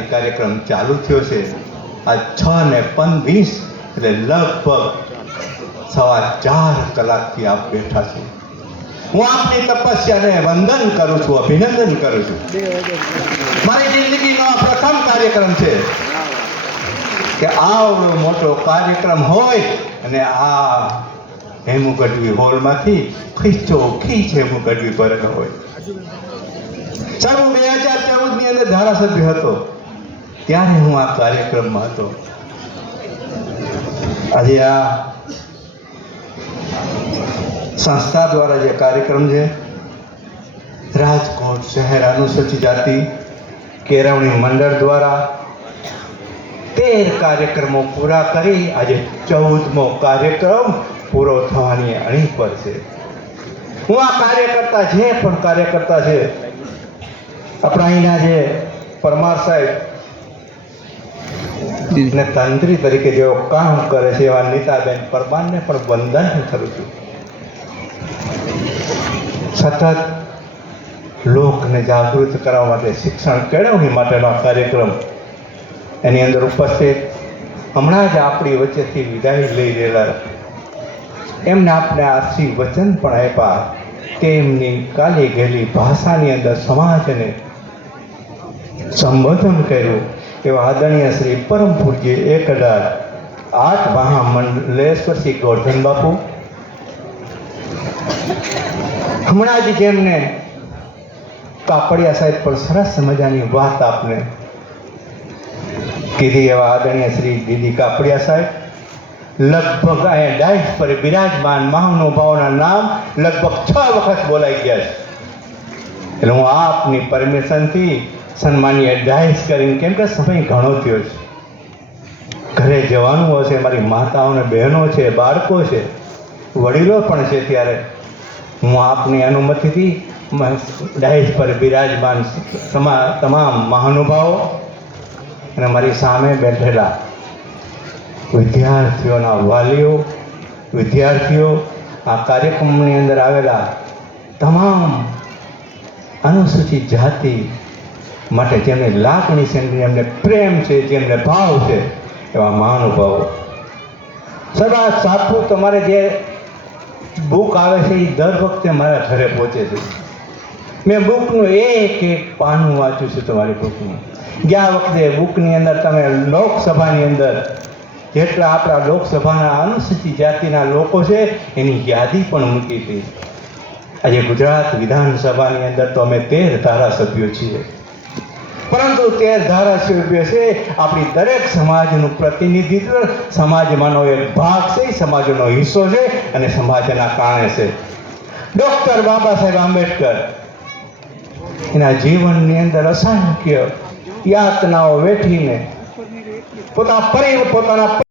કાર્યક્રમ ચાલુ થયો છે. આ 6:20 એટલે લગભગ 4.25 કલાકથી આપ બેઠા છો. હું આપની તપસ્યાને વંદન કરું છું, અભિનંદન કરું છું. મારી જિંદગીનો આ પ્રથમ કાર્યક્રમ છે કે આવડો મોટો કાર્યક્રમ હોય અને આ હેમુ ગઢવી હોલમાંથી ખીચો ખીચ હેમુ ગઢવી ભરેલો હોય. 2014 ની અંદર ધારાસભ્ય હતો ત્યારે હું આ કાર્યક્રમમાં હતો. આજે આ સંસ્થા દ્વારા જે કાર્યક્રમ છે, રાજકોટ શહેર અનુસૂચિત જાતિ કેળવણી મંડળ દ્વારા 13 કાર્યક્રમો પૂરા કરી આજે 14મો કાર્યક્રમ પૂરો થવાની અણી પર છે. હું આ કાર્યકર્તા જે પણ કાર્યકર્તા છે, આપણા અહીંના જે પરમાર સાહેબ ને તંત્રી તરીકે જેઓ કામ કરે છે એવા નીતાબેન પરમારને પણ વંદન કરું છું. સતત લોકને જાગૃત કરવા માટે, શિક્ષણ કેળવણી માટેનો કાર્યક્રમ એની અંદર ઉપસ્થિત હમણાં જ આપણી વચ્ચેથી વિદાય લઈ રહેલા એમને આપણે આશીર્વચન પણ આપ્યા કે એમની કાલી ગયેલી ભાષાની અંદર સમાજને સંબોધન કર્યું એવા આદરણીય શ્રી પરમ પૂજ્ય 1008 મહામંડલેશ્વર શ્રી ગોરધન બાપુ, હમણાં જ જેમને કાપડિયા સાહેબ પણ સરસ મજાની વાત આપને કીધી એવા આદરણીય શ્રી દીદી કાપડિયા સાહેબ લગભગ અહીંયા ડાયસ પર બિરાજમાન મહાનુભાવોના નામ લગભગ 6 વખત બોલાઈ ગયા છે. એટલે હું આપની પરમિશનથી સન્માનીય ડાયસ કરીને, કેમ કે સમય ઘણો થયો છે, ઘરે જવાનું હશે, મારી માતાઓ ને બહેનો છે, બાળકો છે, વડીલો પણ છે, ત્યારે હું આપની અનુમતિથી ડાયસ પર બિરાજમાન તમામ મહાનુભાવો અને મારી સામે બેઠેલા વિદ્યાર્થીઓના વાલીઓ, વિદ્યાર્થીઓ, આ કાર્યક્રમની અંદર આવેલા તમામ અનુસૂચિત જાતિ માટે જેમને લાગણી છે, જેમને પ્રેમ છે, જેમને ભાવ છે, એવા મહાનુભાવો. સદા સાચું તમારે જે બુક આવે છે એ દર વખતે મારા ઘરે પહોંચે છે. મેં બુકનું એક પાનું વાંચ્યું છે તમારી બુકનું. ગયા વખતે બુકની અંદર તમે લોકસભાની અંદર જેટલા આપણા લોકસભાના અનુસૂચિત જાતિના લોકો છે એની યાદી પણ મૂકી હતી. આજે ગુજરાત વિધાનસભાની અંદર તો અમે 13 ધારાસભ્યો છીએ, પરંતુ 13 ધારાસભ્યો છે આપણી દરેક સમાજનું પ્રતિનિધિત્વ, સમાજમાંનો એક ભાગ છે, સમાજનો હિસ્સો છે અને સમાજના કારણે છે. ડૉક્ટર બાબા સાહેબ આંબેડકર એના જીવનની અંદર અસંખ્ય યાતનાઓ વેઠીને પોતાના